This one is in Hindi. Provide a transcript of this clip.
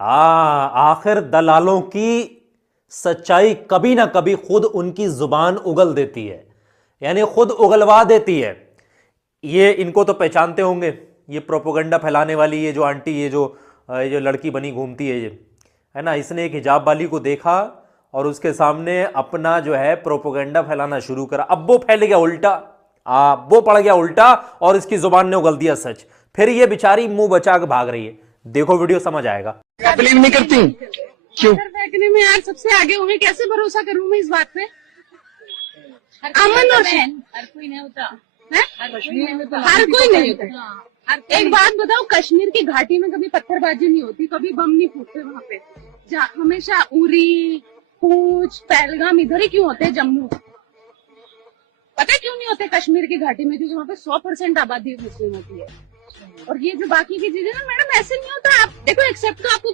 हाँ, आखिर दलालों की सच्चाई कभी ना कभी खुद उनकी जुबान उगल देती है, यानी खुद उगलवा देती है। ये इनको तो पहचानते होंगे, ये प्रोपोगंडा फैलाने वाली ये जो आंटी, ये जो लड़की बनी घूमती है, ये है ना, इसने एक हिजाब वाली को देखा और उसके सामने अपना जो है प्रोपोगंडा फैलाना शुरू करा। अब वो फैल गया उल्टा, वो पड़ गया उल्टा और इसकी जुबान ने उगल दिया सच। फिर ये बेचारी मुंह बचा के भाग रही है। देखो वीडियो, समझ आएगा। बिलीव नहीं करती क्यों? फेंकने में यार सबसे आगे होंगे, कैसे भरोसा करूं मैं इस बात पे? अमन और हर कोई नहीं होता, हर कोई नहीं होता। एक बात बताओ, कश्मीर की घाटी में कभी पत्थरबाजी नहीं होती, कभी बम नहीं फूटते वहाँ पे। हमेशा उरी, पूंछ, पहलगाम इधर ही क्यों होते हैं? जम्मू पता है क्यों नहीं होते कश्मीर की घाटी में? क्योंकि वहाँ पे 100% आबादी मुस्लिमों की है। और ये जो बाकी की चीजें ना मैडम, ऐसे नहीं होता। आप देखो, एक्सेप्ट तो आपको